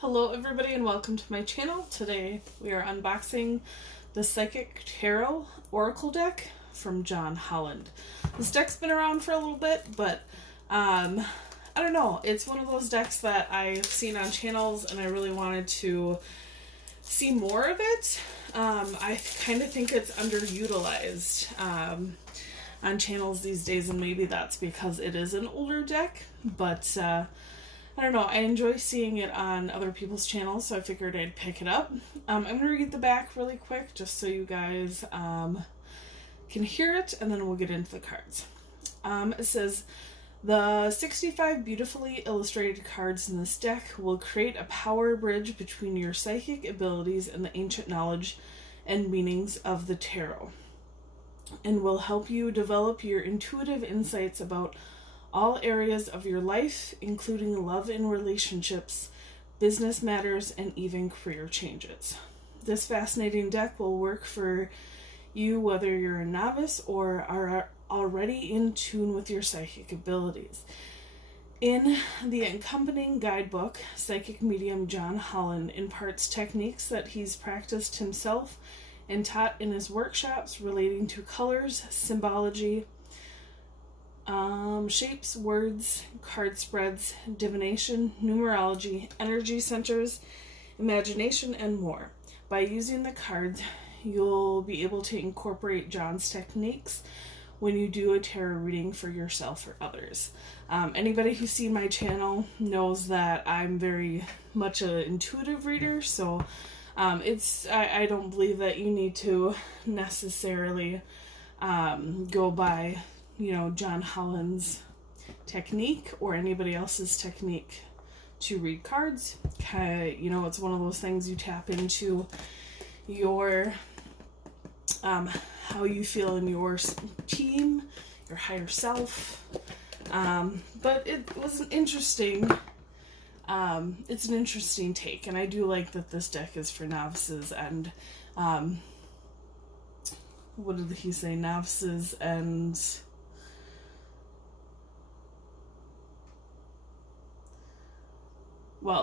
Hello everybody and welcome to my channel. Today we are unboxing the Psychic Tarot Oracle deck from Holland. This deck's been around for a little bit, but I don't know. It's one of those decks that I've seen on channels and I really wanted to see more of it. I kind of think it's underutilized on channels these days, and maybe that's because it is an older deck, but I don't know, I enjoy seeing it on other people's channels, so I figured I'd pick it up. I'm going to read the back really quick just so you guys can hear it, and then we'll get into the cards. It says, the 65 beautifully illustrated cards in this deck will create a power bridge between your psychic abilities and the ancient knowledge and meanings of the tarot, and will help you develop your intuitive insights about all areas of your life, including love and relationships, business matters, and even career changes. This fascinating deck will work for you whether you're a novice or are already in tune with your psychic abilities. In the accompanying guidebook, psychic medium John Holland imparts techniques that he's practiced himself and taught in his workshops relating to colors, symbology, shapes, words, card spreads, divination, numerology, energy centers, imagination, and more. By using the cards, you'll be able to incorporate John's techniques when you do a tarot reading for yourself or others. Anybody who's seen my channel knows that I'm very much an intuitive reader, so I don't believe that you need to necessarily go by John Holland's technique or anybody else's technique to read cards. It's one of those things you tap into your how you feel in your team, your higher self. But it was an interesting it's an interesting take, and I do like that this deck is for novices and what did he say? Novices and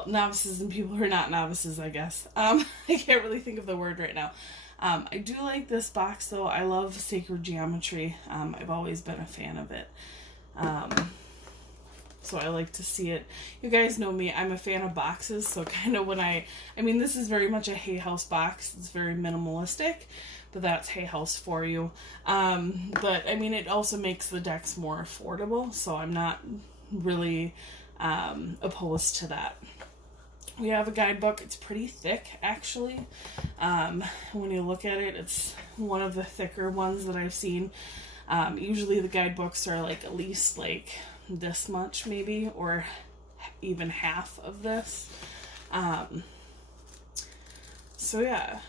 novices and people who are not novices, I guess. I can't really think of the word right now. I do like this box, though. I love sacred geometry. I've always been a fan of it. So I like to see it. You guys know me. I'm a fan of boxes, so kind of when I mean, this is very much a Hay House box. It's very minimalistic, but that's Hay House for you. But, I mean, it also makes the decks more affordable, so I'm not really opposed to that. We have a guidebook. It's pretty thick, actually. When you look at it, it's one of the thicker ones that I've seen. Usually the guidebooks are like at least like this much maybe, or even half of this. So yeah,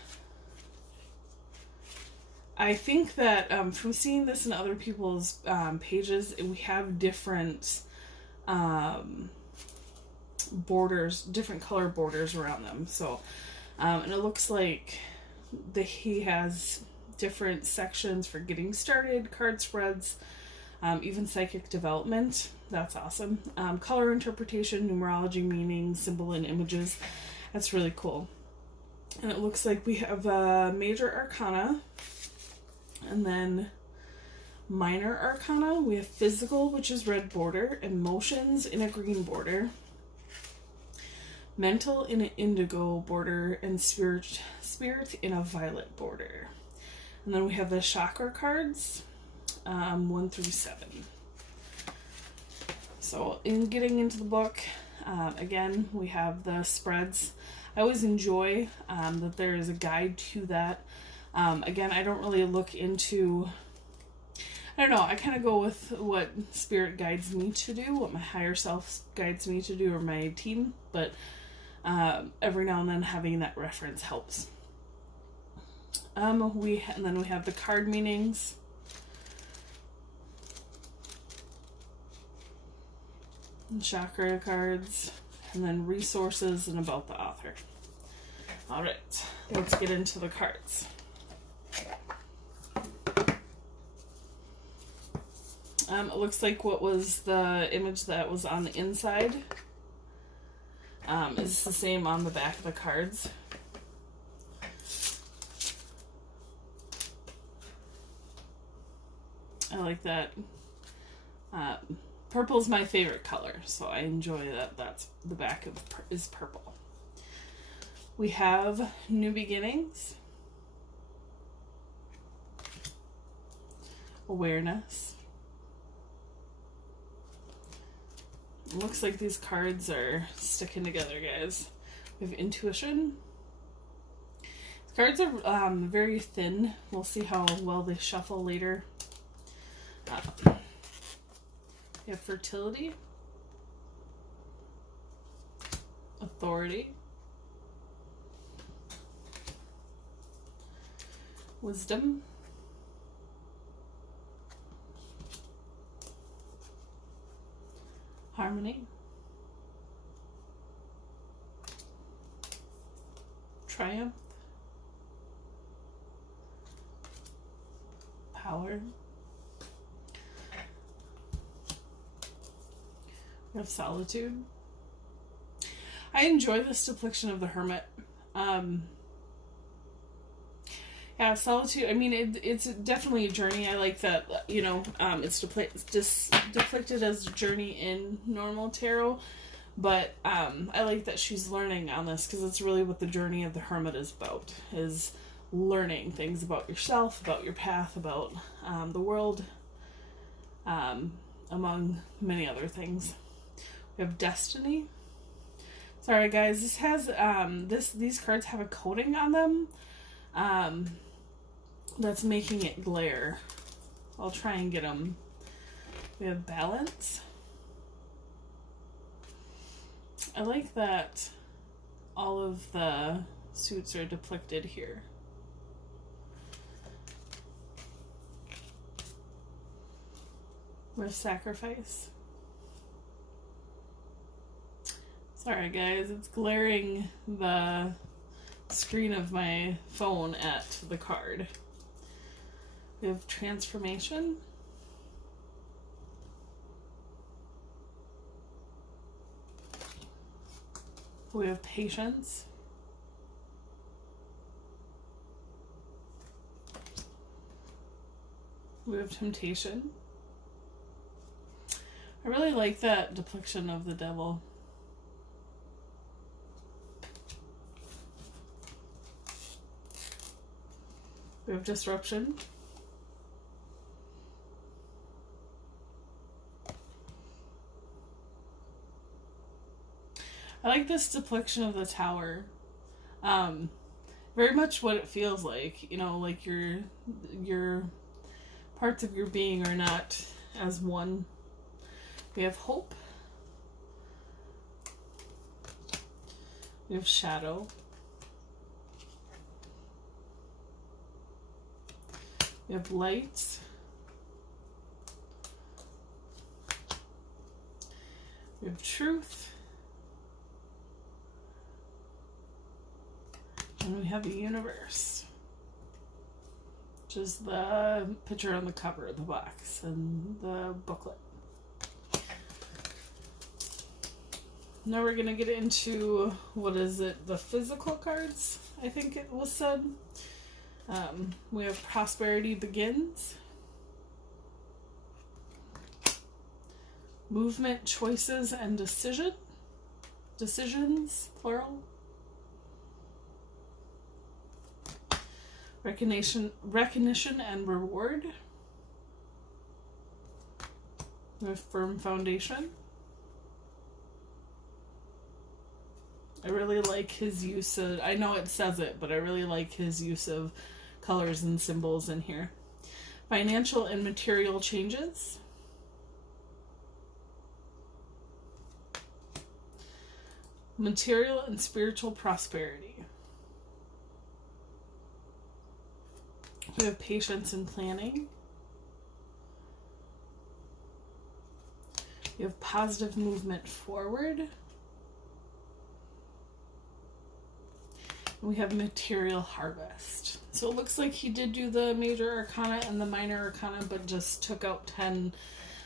I think that from seeing this in other people's pages, we have different borders, different color borders around them. So and it looks like he has different sections for getting started, card spreads, even psychic development. That's awesome. Color interpretation, numerology, meaning, symbol, and images. That's really cool. And it looks like we have major arcana, and then minor arcana. We have physical, which is red border, emotions in a green border, mental in an indigo border, and spirit in a violet border. And then we have the chakra cards, 1 through 7. So in getting into the book, again, we have the spreads. I always enjoy that there is a guide to that. Again, I don't really look into, I don't know, I kind of go with what spirit guides me to do, what my higher self guides me to do, or my team, but every now and then having that reference helps. And then we have the card meanings. And chakra cards, and then resources and about the author. All right, let's get into the cards. It looks like what was the image that was on the inside is the same on the back of the cards. I like that. Purple's my favorite color, so I enjoy that. That's the back of is purple. We have New Beginnings, Awareness. It looks like these cards are sticking together, guys. We have Intuition. These cards are very thin. We'll see how well they shuffle later. We have Fertility, Authority, Wisdom, Harmony, Triumph, Power. We have Solitude. I enjoy this depiction of the Hermit. Yeah, Solitude, I mean, it's definitely a journey. I like that, you know, it's depicted as a journey in normal tarot, but I like that she's learning on this, because it's really what the journey of the Hermit is about, is learning things about yourself, about your path, about the world, among many other things. We have Destiny. Sorry guys, this has these cards have a coating on them that's making it glare. I'll try and get them. We have Balance. I like that all of the suits are depicted here. We have Sacrifice. Sorry guys, it's glaring the screen of my phone at the card. We have Transformation. We have Patience. We have Temptation. I really like that depiction of the devil. We have Disruption. I like this depiction of the Tower. Very much what it feels like, you know, like your parts of your being are not as one. We have Hope. We have Shadow. We have Light. We have Truth. And we have the Universe, which is the picture on the cover of the box and the booklet. Now we're going to get into, what is it, the physical cards, I think it was said. We have Prosperity Begins, Movement, Choices, and Decisions, plural. Recognition and Reward. We have Firm Foundation. I really like his use of, I know it says it, but I really like his use of colors and symbols in here. Financial and Material Changes. Material and Spiritual Prosperity. We have Patience and Planning. We have Positive Movement Forward. We have Material Harvest. So it looks like he did do the Major Arcana and the Minor Arcana, but just took out 10,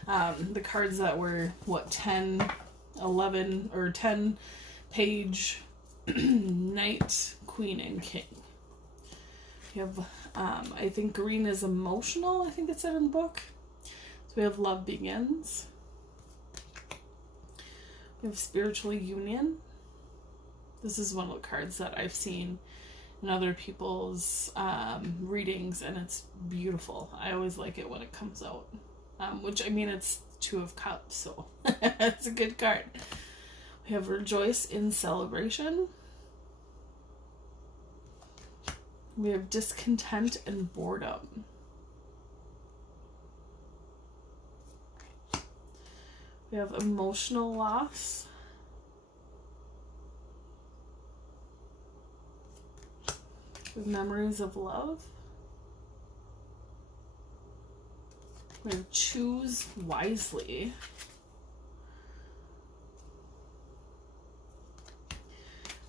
the cards that were, what, 10, 11, or 10 page, knight, queen, and king. We have, I think green is emotional, I think it said in the book. So we have love begins. We have spiritual union. This is one of the cards that I've seen in other people's readings, and it's beautiful. I always like it when it comes out. Which, I mean, it's Two of Cups, so it's a good card. We have rejoice in celebration. We have discontent and boredom. We have emotional loss. We have memories of love. We have choose wisely.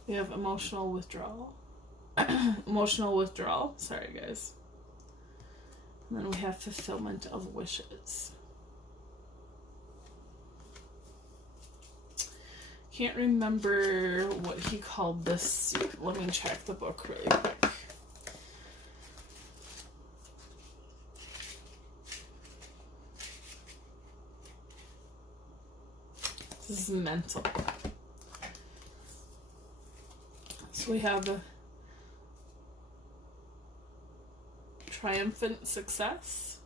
We have emotional withdrawal. Emotional withdrawal. Sorry, guys. And then we have fulfillment of wishes. Can't remember what he called this. Let me check the book really quick. This is mental. So we have triumphant success.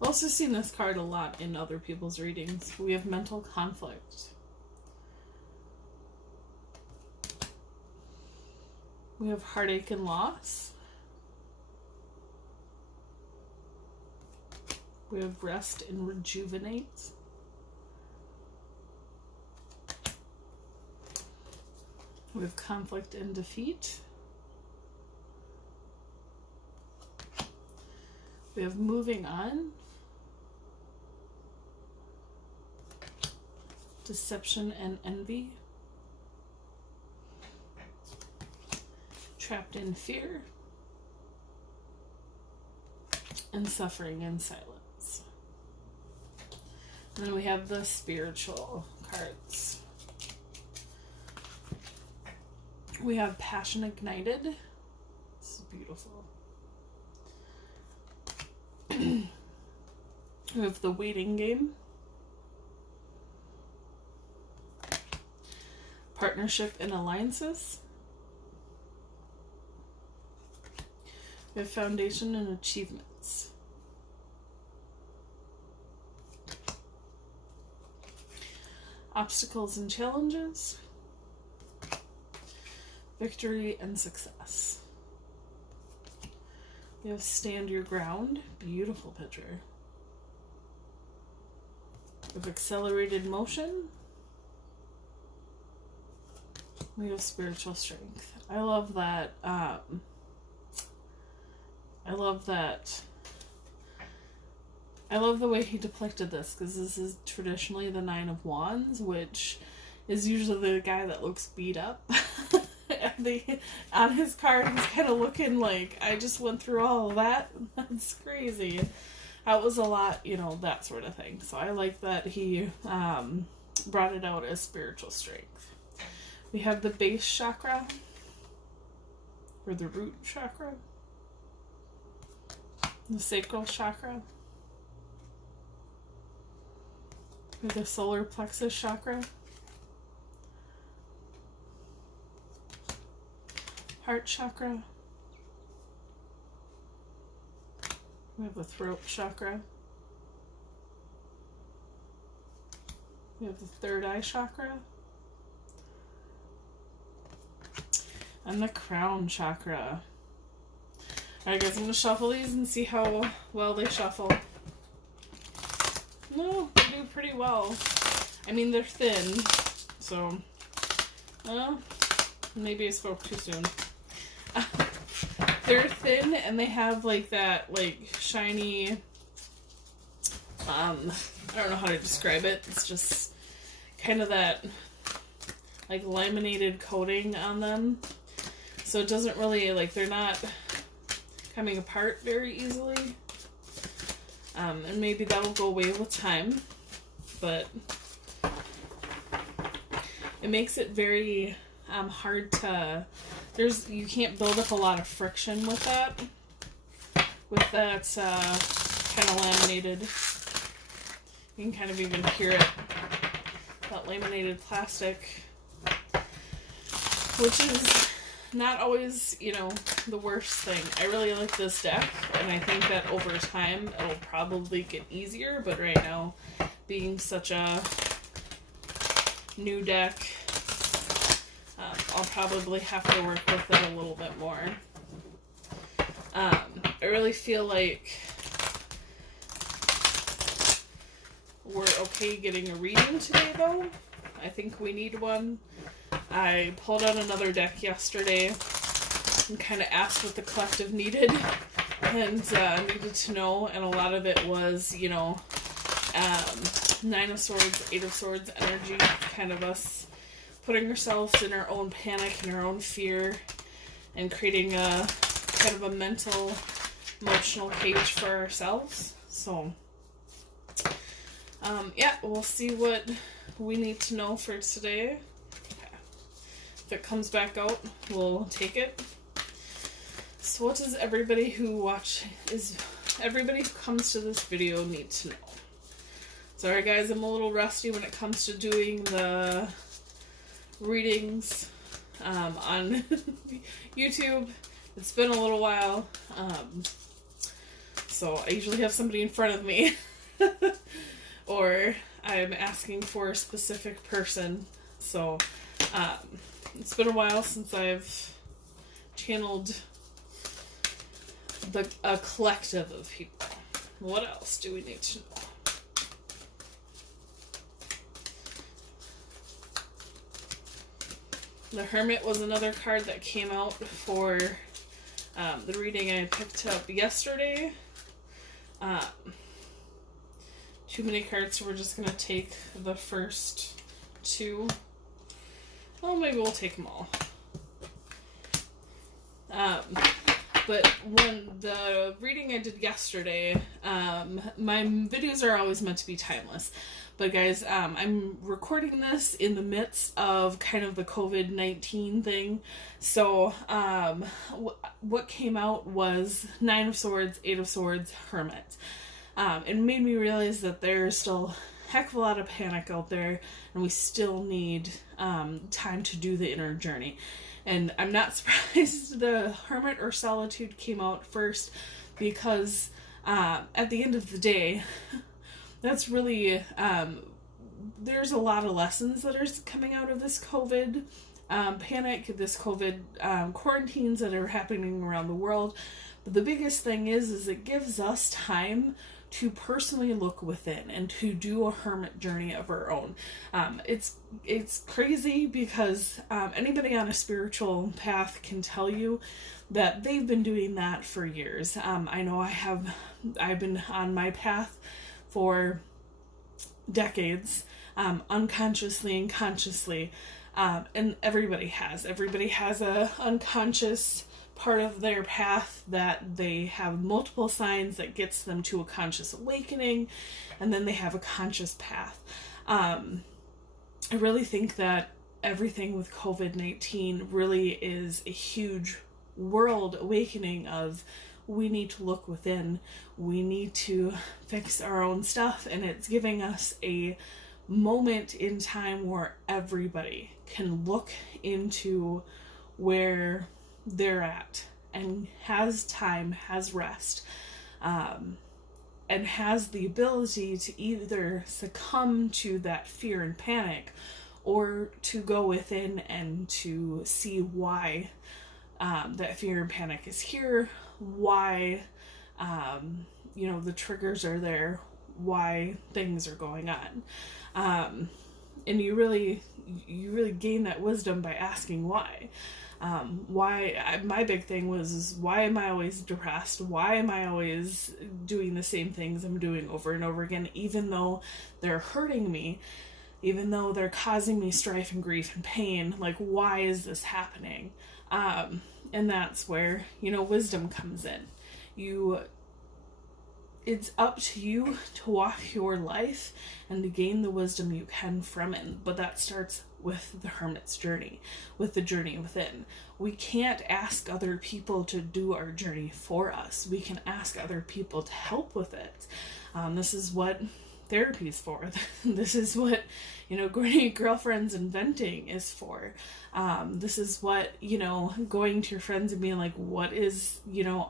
I've also seen this card a lot in other people's readings. We have mental conflict. We have heartache and loss. We have rest and rejuvenate. We have conflict and defeat. We have moving on. Deception and envy. Trapped in fear. And suffering in silence. And then we have the spiritual cards. We have passion ignited. This is beautiful. We have the waiting game. Partnership and alliances. We have foundation and achievements. Obstacles and challenges. Victory and success. We have stand your ground. Beautiful picture. We have accelerated motion. We have spiritual strength. I love that. I love the way he depicted this, because this is traditionally the Nine of Wands, which is usually the guy that looks beat up. On his card, he's kind of looking like, I just went through all of that. That's crazy. That was a lot, that sort of thing. So I like that he brought it out as spiritual strength. We have the base chakra, or the root chakra, the sacral chakra, we have the solar plexus chakra, heart chakra, we have the throat chakra, we have the third eye chakra, and the crown chakra. Alright guys, I'm going to shuffle these and see how well they shuffle. No, they do pretty well. I mean, they're thin, so, maybe I spoke too soon. They're thin and they have like that shiny, I don't know how to describe it. It's just kind of that laminated coating on them. So it doesn't really, they're not coming apart very easily. And maybe that'll go away with time. But it makes it very hard to, you can't build up a lot of friction with that kind of laminated. You can kind of even hear it, that laminated plastic, which is not always, the worst thing. I really like this deck, and I think that over time it'll probably get easier, but right now, being such a new deck, I'll probably have to work with it a little bit more. I really feel like we're okay getting a reading today, though. I think we need one. I pulled out another deck yesterday and kind of asked what the collective needed and needed to know, and a lot of it was, Nine of Swords, Eight of Swords energy, kind of us putting ourselves in our own panic and our own fear and creating a kind of a mental, emotional cage for ourselves. So, we'll see what we need to know for today. If it comes back out, we'll take it. So what does everybody who comes to this video need to know? Sorry guys, I'm a little rusty when it comes to doing the readings on YouTube. It's been a little while, so I usually have somebody in front of me or I'm asking for a specific person. So it's been a while since I've channeled a collective of people. What else do we need to know? The Hermit was another card that came out for the reading I picked up yesterday. Too many cards, so we're just going to take the first two. Oh, maybe we'll take them all. But the reading I did yesterday, my videos are always meant to be timeless. But guys, I'm recording this in the midst of kind of the COVID-19 thing. So what came out was Nine of Swords, Eight of Swords, Hermit. It made me realize that there's still a heck of a lot of panic out there, and we still need time to do the inner journey. And I'm not surprised the Hermit or Solitude came out first, because at the end of the day, that's really, there's a lot of lessons that are coming out of this COVID panic, this COVID quarantines that are happening around the world. But the biggest thing is it gives us time to personally look within and to do a hermit journey of our own. It's crazy because anybody on a spiritual path can tell you that they've been doing that for years. I know I've been on my path for decades, unconsciously and consciously, and everybody has a unconscious part of their path that they have multiple signs that gets them to a conscious awakening, and then they have a conscious path. I really think that everything with COVID-19 really is a huge world awakening of, we need to look within, we need to fix our own stuff, and it's giving us a moment in time where everybody can look into where they're at and has time, has rest, and has the ability to either succumb to that fear and panic or to go within and to see why that fear and panic is here, why the triggers are there, why things are going on, and you really gain that wisdom by asking why. My big thing was, why am I always depressed? Why am I always doing the same things I'm doing over and over again, even though they're hurting me, even though they're causing me strife and grief and pain? Like, why is this happening? And that's where, wisdom comes in. It's up to you to walk your life and to gain the wisdom you can from it, but that starts with the hermit's journey, with the journey within. We can't ask other people to do our journey for us. We can ask other people to help with it. This is what therapy is for. This is what, going to girlfriends and venting is for. This is what, going to your friends and being like, what is,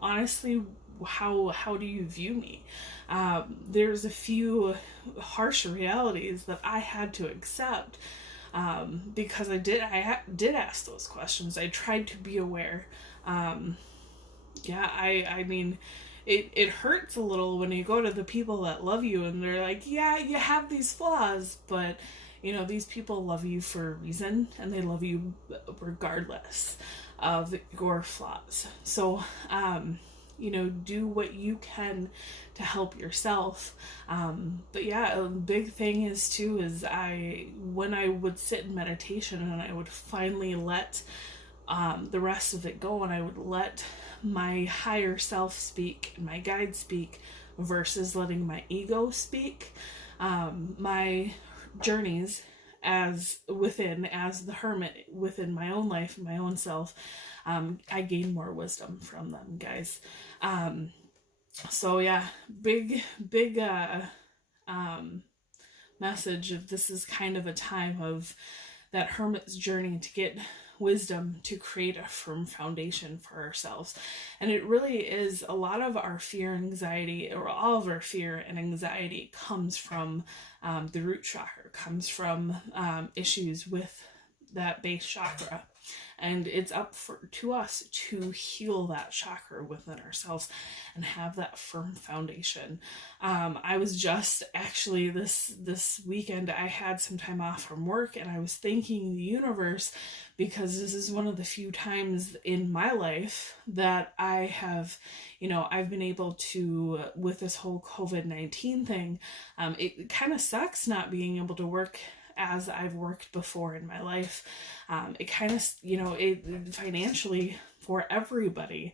honestly, how do you view me? There's a few harsh realities that I had to accept, because I did ask those questions. I tried to be aware. I mean, it hurts a little when you go to the people that love you and they're like, yeah, you have these flaws, but these people love you for a reason, and they love you regardless of your flaws. So, do what you can to help yourself. But yeah, a big thing is when I would sit in meditation and I would finally let the rest of it go, and I would let my higher self speak and my guide speak versus letting my ego speak, my journeys as the hermit within my own life and my own self, I gain more wisdom from them, guys. So yeah, big message of this is kind of a time of that hermit's journey to get wisdom to create a firm foundation for ourselves. And it really is a lot of our fear and anxiety, or all of our fear and anxiety, comes from the root chakra, comes from issues with that base chakra. And it's up to us to heal that chakra within ourselves and have that firm foundation. I was just actually this weekend, I had some time off from work, and I was thanking the universe because this is one of the few times in my life that I have, I've been able to, with this whole COVID-19 thing, it kind of sucks not being able to work as I've worked before in my life. It kind of, it financially for everybody,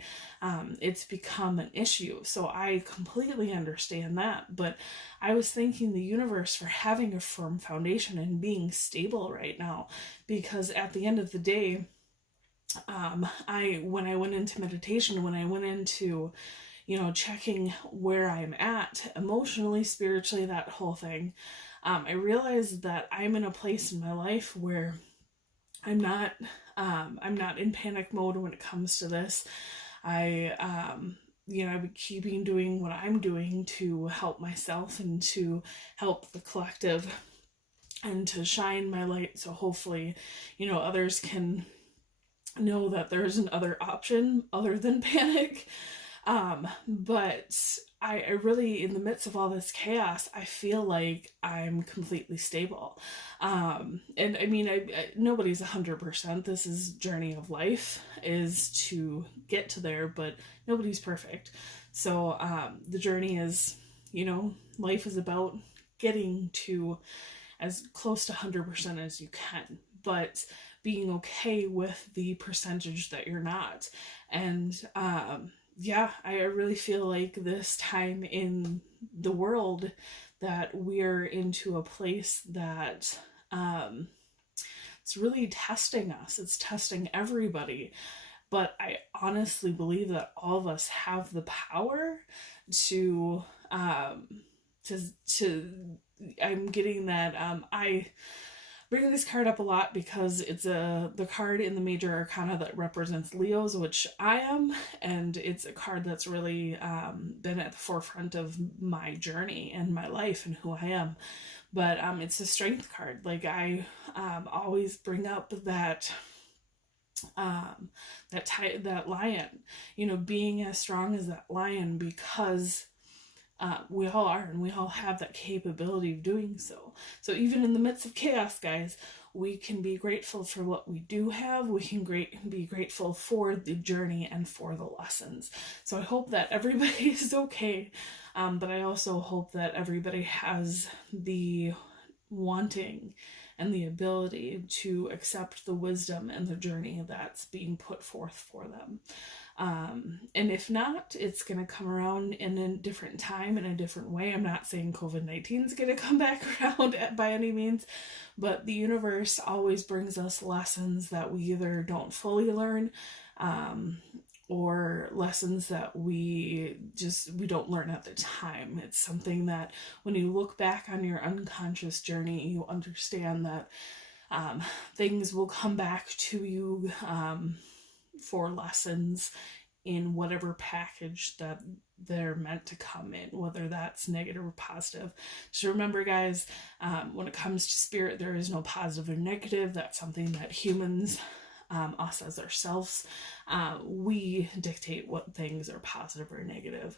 it's become an issue. So I completely understand that. But I was thanking the universe for having a firm foundation and being stable right now, because at the end of the day, when I went into meditation, when I went into, checking where I'm at emotionally, spiritually, that whole thing, I realized that I'm in a place in my life where I'm not in panic mode when it comes to this. I've been keeping doing what I'm doing to help myself and to help the collective and to shine my light. So hopefully, others can know that there's another option other than panic. But I really, in the midst of all this chaos, I feel like I'm completely stable. And I mean, nobody's 100%. This is journey of life, is to get to there, but nobody's perfect. So, the journey is, life is about getting to as close to 100% as you can, but being okay with the percentage that you're not. And, I really feel like this time in the world that we're into a place that it's really testing us. It's testing everybody. But I honestly believe that all of us have the power to I'm getting that I bring this card up a lot because it's the card in the major arcana that represents Leos, which I am, and it's a card that's really been at the forefront of my journey and my life and who I am. But it's a strength card. Like I always bring up that that lion, being as strong as that lion, because we all are, and we all have that capability of doing so. So even in the midst of chaos, guys, we can be grateful for what we do have. We can be grateful for the journey and for the lessons. So I hope that everybody is okay. But I also hope that everybody has the wanting and the ability to accept the wisdom and the journey that's being put forth for them. And if not, it's going to come around in a different time, in a different way. I'm not saying COVID-19 is going to come back around by any means, but the universe always brings us lessons that we either don't fully learn, or lessons that we don't learn at the time. It's something that when you look back on your unconscious journey, you understand that things will come back to you for lessons in whatever package that they're meant to come in, whether that's negative or positive. Just remember, guys, when it comes to spirit, there is no positive or negative. That's something that humans, us as ourselves, we dictate what things are positive or negative.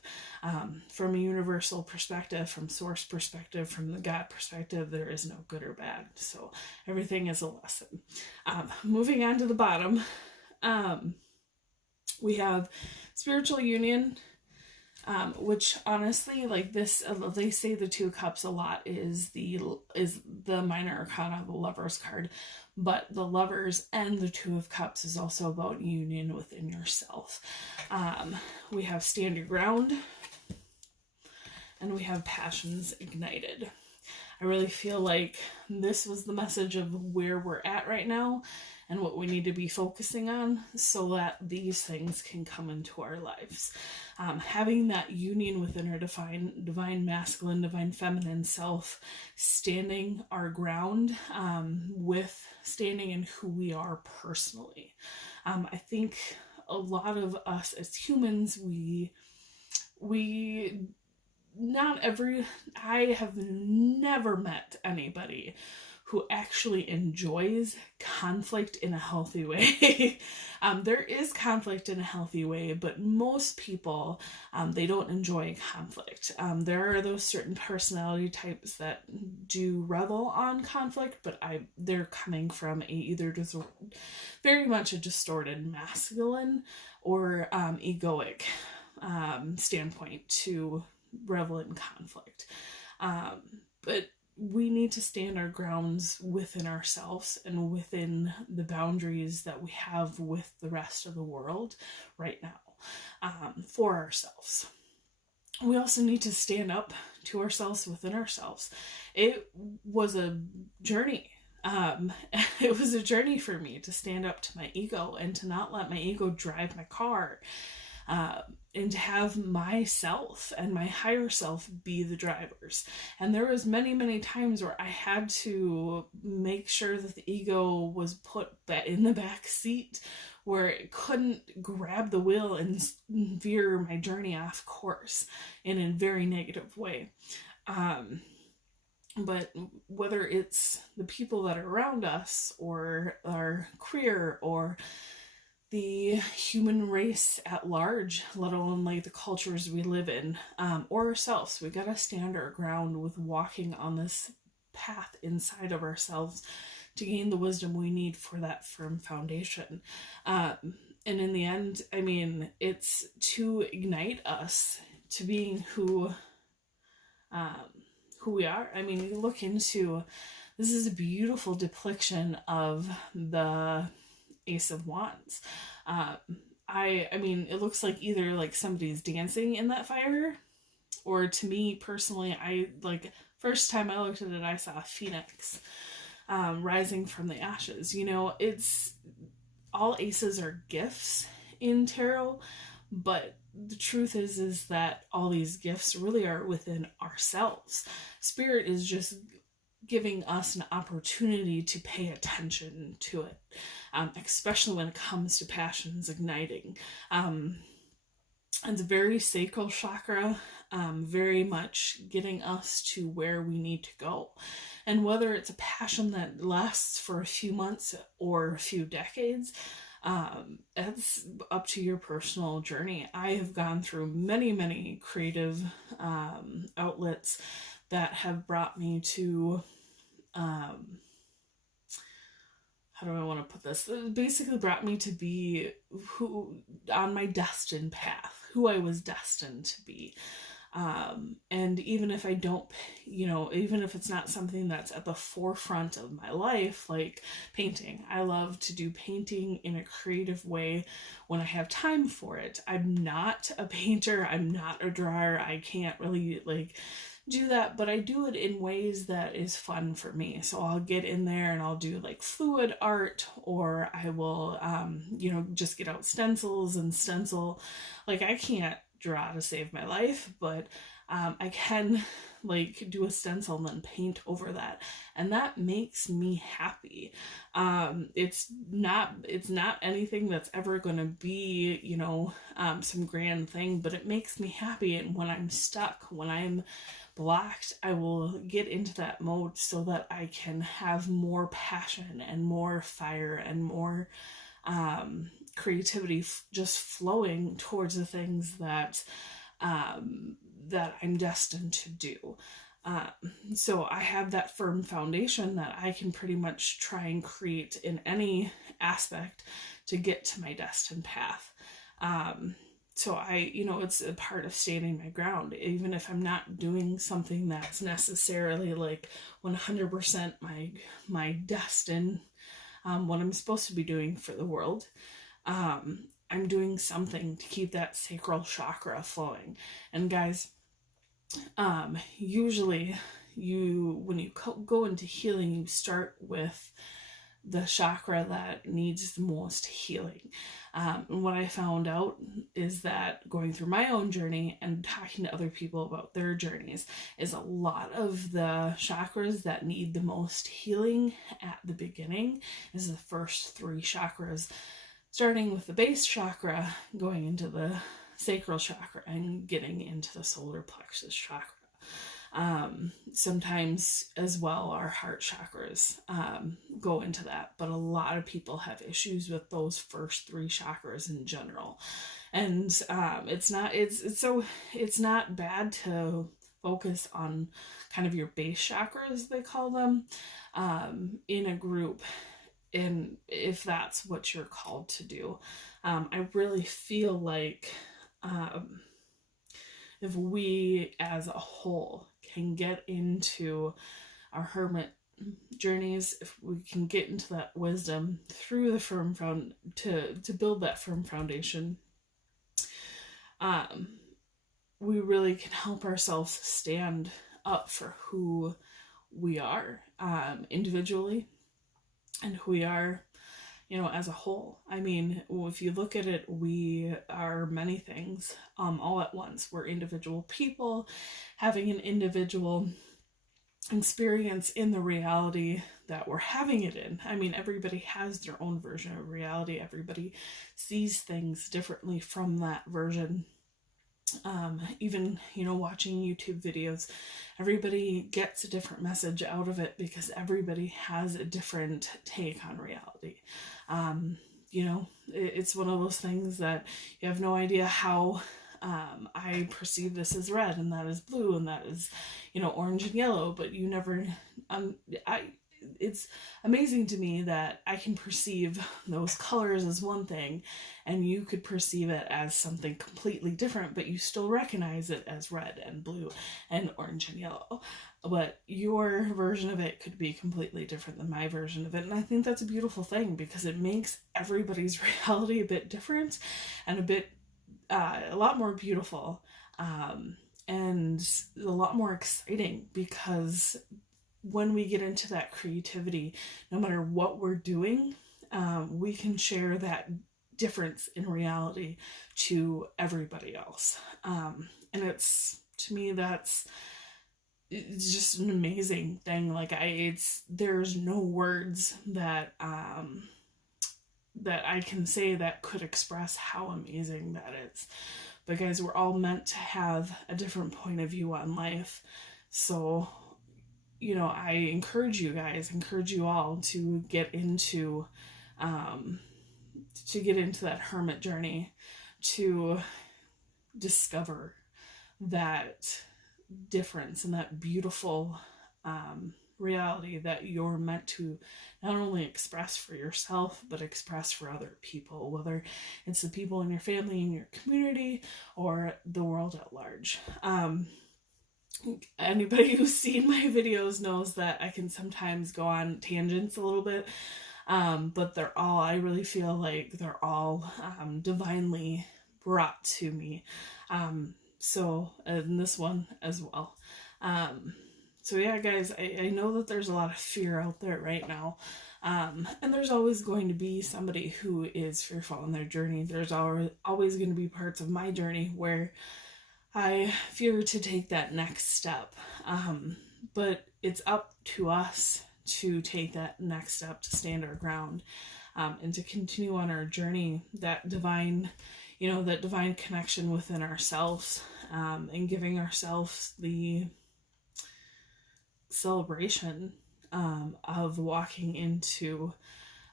From a universal perspective, from source perspective, from the God perspective, there is no good or bad. So everything is a lesson. Moving on to the bottom, we have spiritual union, which honestly, like this, they say the Two of Cups a lot is the minor arcana, the Lover's card, but the Lovers and the Two of Cups is also about union within yourself. We have stand your ground, and we have passions ignited. I really feel like this was the message of where we're at right now and what we need to be focusing on so that these things can come into our lives. Having that union within our divine masculine, divine feminine self, standing our ground, with standing in who we are personally. I think a lot of us as humans, I have never met anybody who actually enjoys conflict in a healthy way. There is conflict in a healthy way, but most people, they don't enjoy conflict. There are those certain personality types that do revel on conflict, but they're coming from very much a distorted masculine or egoic standpoint to revel in conflict. But we need to stand our grounds within ourselves and within the boundaries that we have with the rest of the world right now, for ourselves. We also need to stand up to ourselves within ourselves. It was a journey. It was a journey for me to stand up to my ego and to not let my ego drive my car. And to have myself and my higher self be the drivers. And there was many, many times where I had to make sure that the ego was put in the back seat, where it couldn't grab the wheel and veer my journey off course in a very negative way. But whether it's the people that are around us or our career or the human race at large, let alone like the cultures we live in, or ourselves, we gotta stand our ground with walking on this path inside of ourselves to gain the wisdom we need for that firm foundation. And in the end, I mean, it's to ignite us to being who we are. I mean, you look into, this is a beautiful depiction of the Ace of Wands. I mean, it looks like either like somebody's dancing in that fire, or to me personally, first time I looked at it, I saw a phoenix rising from the ashes. You know, it's all aces are gifts in tarot, but the truth is that all these gifts really are within ourselves. Spirit is just giving us an opportunity to pay attention to it, especially when it comes to passions igniting. It's very sacral chakra, very much getting us to where we need to go. And whether it's a passion that lasts for a few months or a few decades, it's up to your personal journey. I have gone through many, many creative outlets that have brought me to, how do I want to put this? It basically brought me to be on my destined path, who I was destined to be. And even if I don't, even if it's not something that's at the forefront of my life, like painting, I love to do painting in a creative way when I have time for it. I'm not a painter, I'm not a drawer, I can't really like do that, but I do it in ways that is fun for me. So I'll get in there and I'll do like fluid art, or I will, just get out stencils and stencil. Like I can't draw to save my life, but I can like do a stencil and then paint over that, and that makes me happy. It's not anything that's ever going to be some grand thing, but it makes me happy. And when I'm stuck, when I'm blocked, I will get into that mode so that I can have more passion and more fire and more creativity just flowing towards the things that I'm destined to do. So I have that firm foundation that I can pretty much try and create in any aspect to get to my destined path. So it's a part of standing my ground, even if I'm not doing something that's necessarily like 100% my destined, what I'm supposed to be doing for the world. I'm doing something to keep that sacral chakra flowing. And guys, usually when you go into healing, you start with the chakra that needs the most healing. And what I found out is that going through my own journey and talking to other people about their journeys is a lot of the chakras that need the most healing at the beginning is the first 3 chakras, starting with the base chakra, going into the sacral chakra, and getting into the solar plexus chakra. Sometimes as well our heart chakras go into that, but a lot of people have issues with those first 3 chakras in general. And it's not bad to focus on kind of your base chakras, they call them, in a group, and if that's what you're called to do. I really feel like if we as a whole can get into our hermit journeys, if we can get into that wisdom through the to build that firm foundation, we really can help ourselves stand up for who we are individually and who we are as a whole. I mean, if you look at it, we are many things all at once. We're individual people having an individual experience in the reality that we're having it in. I mean, everybody has their own version of reality. Everybody sees things differently from that version. Even, watching YouTube videos, everybody gets a different message out of it because everybody has a different take on reality. It's one of those things that you have no idea how I perceive this as red and that is blue and that is, orange and yellow, but you never, it's amazing to me that I can perceive those colors as one thing and you could perceive it as something completely different, but you still recognize it as red and blue and orange and yellow. But your version of it could be completely different than my version of it. And I think that's a beautiful thing because it makes everybody's reality a bit different and a lot more beautiful, and a lot more exciting, because when we get into that creativity, no matter what we're doing, we can share that difference in reality to everybody else. And to me, it's just an amazing thing. Like there's no words that I can say that could express how amazing that is. But guys, we're all meant to have a different point of view on life. So, I encourage you all to get into that hermit journey, to discover that difference and that beautiful reality that you're meant to not only express for yourself, but express for other people, whether it's the people in your family, in your community, or the world at large. Anybody who's seen my videos knows that I can sometimes go on tangents a little bit, but I really feel like they're all divinely brought to me. So, and this one as well. So yeah, guys, I know that there's a lot of fear out there right now. And there's always going to be somebody who is fearful on their journey. There's always going to be parts of my journey where I fear to take that next step. But it's up to us to take that next step, to stand our ground, and to continue on our journey, that divine connection within ourselves, and giving ourselves the celebration of walking into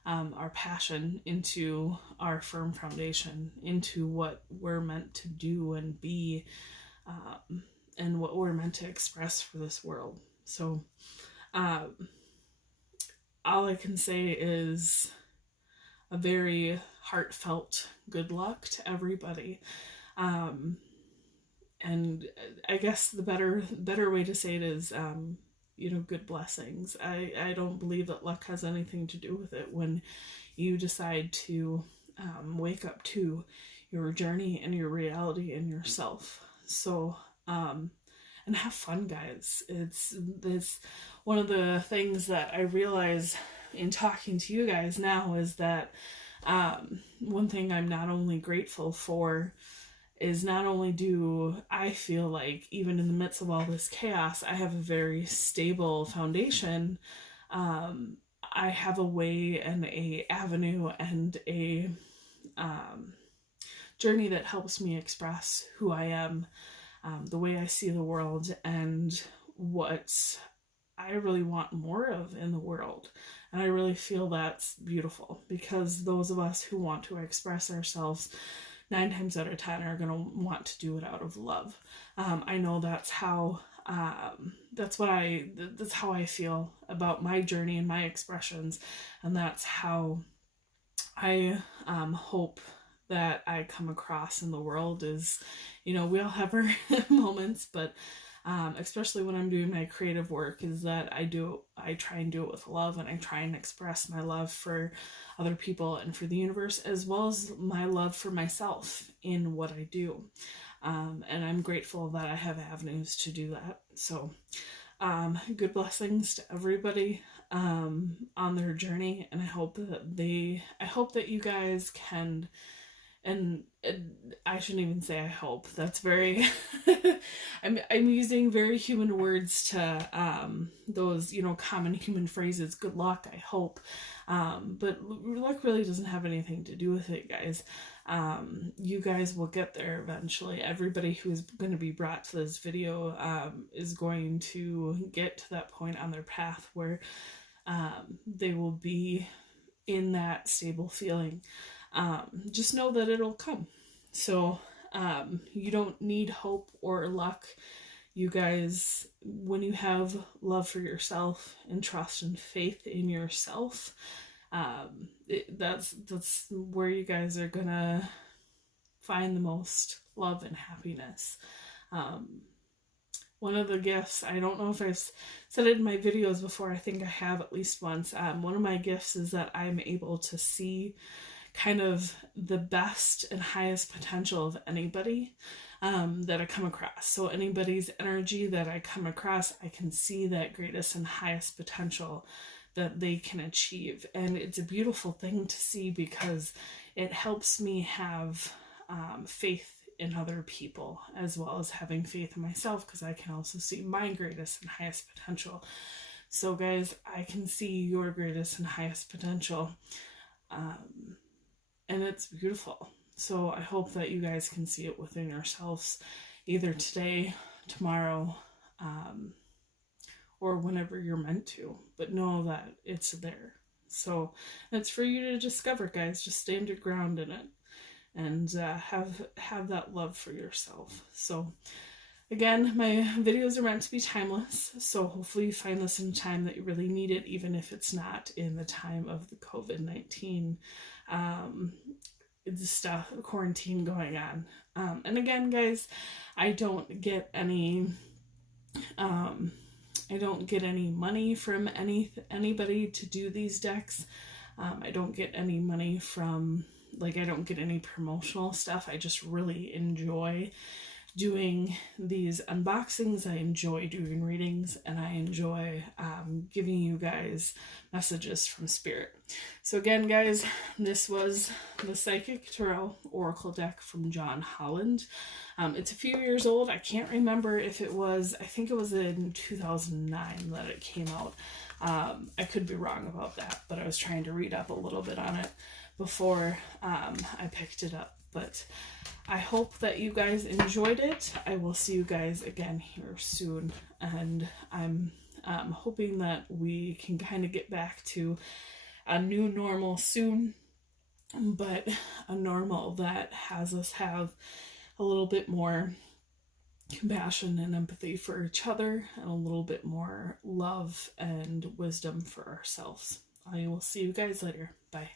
our passion, into our firm foundation, into what we're meant to do and be, and what we're meant to express for this world. So all I can say is a very heartfelt good luck to everybody. And I guess the better way to say it is, good blessings. I don't believe that luck has anything to do with it when you decide to wake up to your journey and your reality and yourself. So, and have fun, guys. It's one of the things that I realize in talking to you guys now is that one thing I'm not only grateful for is not only do I feel like even in the midst of all this chaos, I have a very stable foundation. I have a way and a avenue and a journey that helps me express who I am, the way I see the world, and what I really want more of in the world. And I really feel that's beautiful, because those of us who want to express ourselves 9 times out of 10 are going to want to do it out of love. I know that's how I feel about my journey and my expressions, and that's how I hope that I come across in the world. Is, we all have our moments, but especially when I'm doing my creative work, is that I try and do it with love, and I try and express my love for other people and for the universe, as well as my love for myself in what I do. And I'm grateful that I have avenues to do that. So, good blessings to everybody on their journey, and I hope that you guys can. And I shouldn't even say I hope. That's very I'm using very human words to those, common human phrases. Good luck, I hope. But luck really doesn't have anything to do with it, guys. You guys will get there eventually. Everybody who is going to be brought to this video is going to get to that point on their path where they will be in that stable feeling. Just know that it'll come. So, you don't need hope or luck. You guys, when you have love for yourself and trust and faith in yourself, that's where you guys are gonna find the most love and happiness. One of the gifts, I don't know if I've said it in my videos before, I think I have at least once. One of my gifts is that I'm able to see kind of the best and highest potential of anybody that I come across. So anybody's energy that I come across, I can see that greatest and highest potential that they can achieve. And it's a beautiful thing to see, because it helps me have faith in other people, as well as having faith in myself, because I can also see my greatest and highest potential. So guys, I can see your greatest and highest potential. And it's beautiful. So I hope that you guys can see it within yourselves, either today, tomorrow, or whenever you're meant to. But know that it's there. So it's for you to discover, guys. Just stand your ground in it, and have that love for yourself. So Again, my videos are meant to be timeless, so hopefully you find this in a time that you really need it, even if it's not in the time of the COVID-19 stuff, quarantine going on. And again, guys, I don't get any money from anybody to do these decks. I don't get any money from, like, I don't get any promotional stuff. I just really enjoy doing these unboxings. I enjoy doing readings, and I enjoy giving you guys messages from Spirit. So again, guys, this was the Psychic Tarot Oracle deck from John Holland. It's a few years old. I can't remember if it was, I think it was in 2009 that it came out. I could be wrong about that, but I was trying to read up a little bit on it before I picked it up. But I hope that you guys enjoyed it. I will see you guys again here soon, and I'm hoping that we can kind of get back to a new normal soon, but a normal that has us have a little bit more compassion and empathy for each other, and a little bit more love and wisdom for ourselves. I will see you guys later. Bye.